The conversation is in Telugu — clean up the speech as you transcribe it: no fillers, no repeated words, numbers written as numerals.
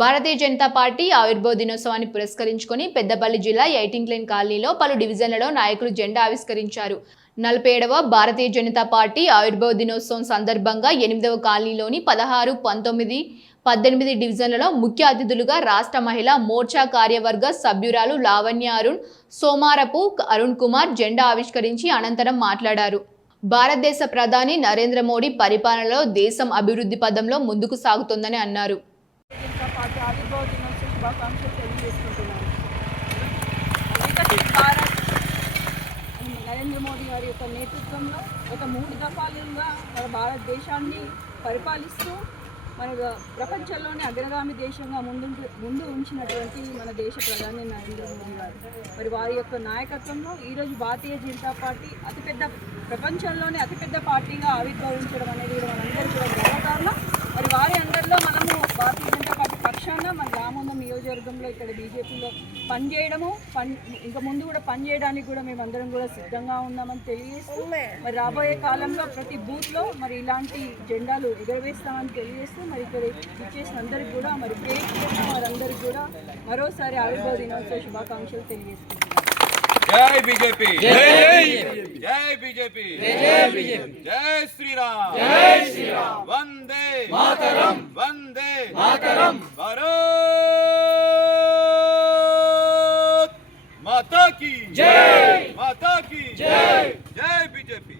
భారతీయ జనతా పార్టీ ఆవిర్భావ దినోత్సవాన్ని పురస్కరించుకొని పెద్దపల్లి జిల్లా ఎయిటింగ్ కాలనీలో పలు డివిజన్లలో నాయకులు జెండా ఆవిష్కరించారు. 47వ భారతీయ జనతా పార్టీ ఆవిర్భావ దినోత్సవం సందర్భంగా 8వ కాలనీలోని 16, 19, 18 డివిజన్లలో ముఖ్య అతిథులుగా రాష్ట్ర మహిళా మోర్చా కార్యవర్గ సభ్యురాలు లావణ్య అరుణ్, సోమారపు అరుణ్ కుమార్ జెండా ఆవిష్కరించి అనంతరం మాట్లాడారు. భారతదేశ ప్రధాని నరేంద్ర మోడీ పరిపాలనలో దేశం అభివృద్ధి పథంలో ముందుకు సాగుతోందని అన్నారు. ఆవిర్భావ దినోత్సవ శుభాకాంక్షలు తెలియజేసుకుంటున్నాను. వికసిత్ భారత్ నరేంద్ర మోడీ గారి యొక్క నేతృత్వంలో ఒక 3 దఫాలుగా మన భారతదేశాన్ని పరిపాలిస్తూ మన ప్రపంచంలోనే అగ్రగామి దేశంగా ముందు ఉంచినటువంటి మన దేశ ప్రధాని నరేంద్ర మోడీ గారు. మరి వారి యొక్క నాయకత్వంలో ఈరోజు భారతీయ జనతా పార్టీ ప్రపంచంలోనే అతిపెద్ద పార్టీగా ఆవిర్భవించడం అనేది కూడా మనందరికీ కూడా గర్వకారణం. మరి వారి అందరిలో మనము భారతీయ జనతా పార్టీ పక్షాన మన రామగుండం నియోజకవర్గంలో ఇక్కడ బీజేపీలో పనిచేయడము ఇంకా ముందు కూడా పనిచేయడానికి కూడా మేమందరం కూడా సిద్ధంగా ఉన్నామని తెలియజేస్తూ మరి రాబోయే కాలంలో ప్రతి బూత్లో మరి ఇలాంటి జెండాలు ఎగరవేస్తామని తెలియజేస్తూ మరి ఇక్కడ ఇచ్చేసిన అందరికి కూడా మరి పేరు చేసిన వారందరికీ కూడా మరోసారి ఆవిర్భావ దినోత్సవ శుభాకాంక్షలు తెలియజేస్తున్నాం. జై బీజేపీ, జై బీజేపీ, జై శ్రీరామ్, జై శ్రీరామ్, వందే మాతరం, వందే మాతరం, భారత్ మాతా కీ జై, మాతా కీ జై, జై బీజేపీ.